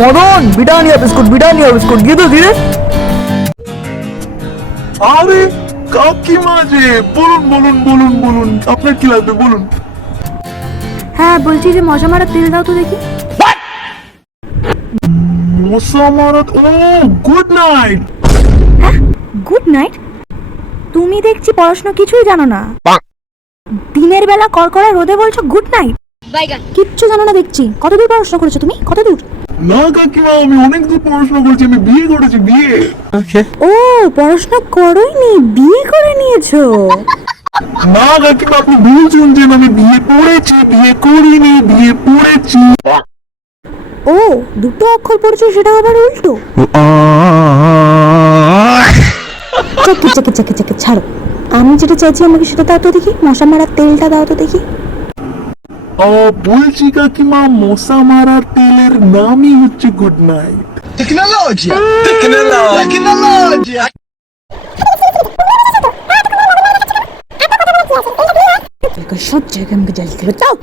Madan, Britannia biscuit দিয়ে তো ধীরে। আরে কাকিমা যে, বলুন বলুন বলুন বলুন, আপনার কি লাগবে বলুন। হ্যাঁ বলছি যে মশা মারার তেল দাও তো দেখি। মশা মারা, ও গুড নাইট। হ্যাঁ গুড নাইট? তুমি দেখছি পড়াশোনা কিছুই জানো না। দিনের বেলা কড়কড়া রোদে বলছো গুড নাইট? কিচ্ছু জানো না দেখছি। কতদূর পড়াশোনা করেছো তুমি, কতদূর? না কাকিমা, আমি অনেক দূর পড়াশোনা করেছি, আমি বিয়ে করেছি, বিয়ে। ও পড়াশোনা করোইনি, বিয়ে করে নিয়েছো? না কাকিমা, আপনি ভুল শুনছেন, আমি বিয়ে করেছি, বিয়ে করিনি, বিয়ে পড়েছি। ও দুটো অক্ষর পড়েছো, সেটা আবার উল্টো। চাকে চাকে চাকে চাকে ছাড়ো। আমি যেটা চাইছি আমাকে সেটা দাও তো দেখি, মশা মারার তেলটা দাও তো দেখি। বলছি কাকিমা, মশা মারার তেলের নামই হচ্ছে গুড নাইট। Tecnologia! Tecnologia! সব জায়গায় আমাকে জ্বালিয়ে দিল, যাও।